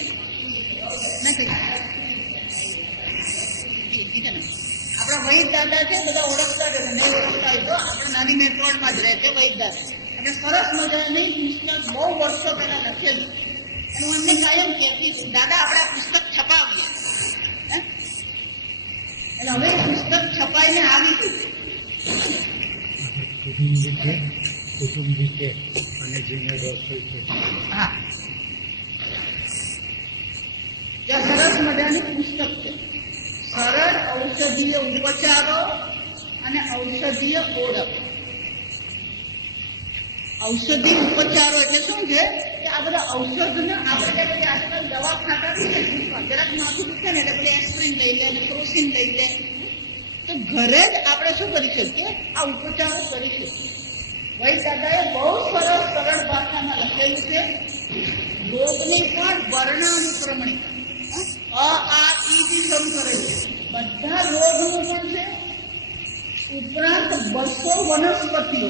આપણા વૈદ દાદા છે, બધા ઓળખતા જ નહીં ઓળખતા હોય તો આપણે નાની મેટ્રોડમાં જ રહે છે વૈદ દાદા. એટલે સરસ મજાની પુસ્તક બહુ વર્ષો પહેલા લખેલું. અને હું એમને કાયમ કહેતી હતી દાદા આપણે આ પુસ્તક છપાવીએ. એટલે હવે પુસ્તક છપાઈને આવી ગયું. કુટુંબી અને જેને રસોઈ છે. હા, ત્યાં સરસ મજાની પુસ્તક છે. સરળ ઔષધીય ઉપચારો અને ઔષધીય ઓળખ. ઔષધીય ઉપચારો એટલે શું છે કે આ બધા ઔષધને આપણે આજકાલ દવા ખાતા જરાક માથું દુખે ને એટલે પેલી એસ્પ્રિન લઈ લે, ક્રોસિન લઈ લે. તો ઘરે જ આપણે શું કરી શકીએ? આ ઉપચારો કરી શકીએ. વૈદ દાદાએ બહુ સરળ ભાષામાં લખેલું 200 વનસ્પતિઓ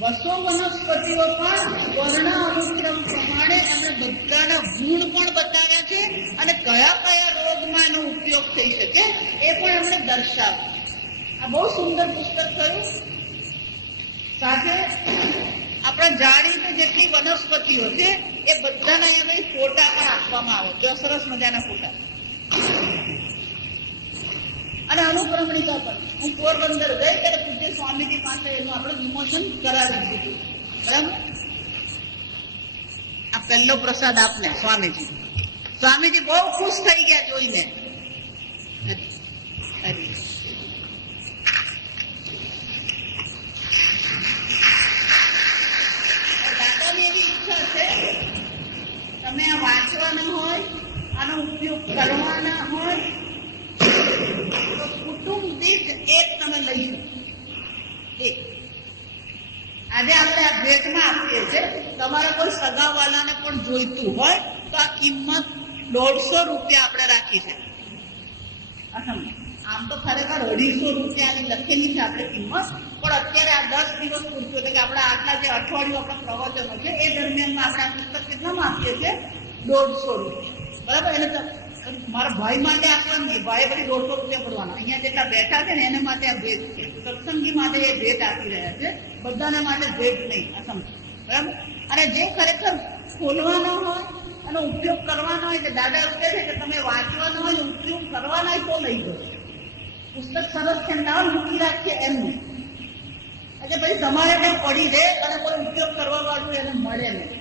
200 વનસ્પતિઓ પણ વર્ણ અનુક્રમ પ્રમાણે એમણે બધાના ગુણ પણ બતાવ્યા છે અને કયા કયા રોગમાં એનો ઉપયોગ થઈ શકે એ પણ એમણે દર્શાવ્યું. આ બહુ સુંદર પુસ્તક થયું. સાથે આપણા જાણીને જેટલી વનસ્પતિઓ છે એ બધાના અહીંયા ફોટા પણ આપવામાં આવે છે. સરસ મજાના ફોટા અને અનુક્રમણિકા પણ. હું પોરબંદર ગઈ ત્યારે પૂજ્ય સ્વામીજી પાસે એનું આપણે વિમોચન કરાવી દીધું. બરાબર. આ પહેલો પ્રસાદ આપને સ્વામીજી બહુ ખુશ થઈ ગયા જોઈને. દાદાની એવી ઈચ્છા છે તમે આ વાંચવાના હોય, આનો ઉપયોગ કરવાના હોય તો કુટુંબ દીઠ એક તમે લઈ શકો. એક આજે આપણે આ ભેટમાં આપીએ છીએ. તમારા કોઈ સગાવાલાને પણ જોઈતું હોય તો આ કિંમત 150 રૂપિયા આપણે રાખી છે. આમ તો ખરેખર 250 રૂપિયાની લખેલી છે આપણે કિંમત, પણ અત્યારે આ 10 દિવસ પૂરતું એટલે કે આપણા આટલા જે અઠવાડિયું આપણા પ્રવચનો છે એ દરમિયાનમાં આપણે આ પુસ્તક કેટલામાં આપીએ છીએ? 150 રૂપિયા. બરાબર. એટલે મારા ભાઈ માટે આપવાનું નહીં, ભાઈ પછી 150 રૂપિયા પડવાના. અહીંયા જેટલા બેઠા છે ને એને માટે આ ભેટ છે. સત્સંગી માટે એ ભેટ આપી રહ્યા છે, બધાના માટે ભેટ નહીં. બરાબર. અને જે ખરેખર ખોલવાનો હોય એનો ઉપયોગ કરવાનો હોય કે દાદા એવું કહે છે કે તમે વાંચવાનો હોય ઉપયોગ કરવાના હોય તો લઈ ગયો. પુસ્તક સરસ છે ના મૂકી રાખીએ એમનું એટલે પછી તમારે ત્યાં પડી રહે અને કોઈ ઉપયોગ કરવા વાળું એને મળે નહીં.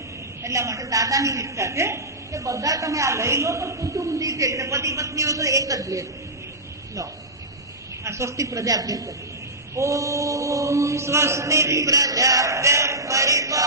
એટલા માટે દાદાની ઈચ્છા છે કે બધા તમે આ લઈ લો તો કુટુંબ દીઠ એટલે પતિ પત્ની હોય તો એક જ લે લો. આ સ્વસ્તિ પ્રજાભ્ય. ઓમ સ્વસ્તિ પ્રજાભ્ય પરિવાર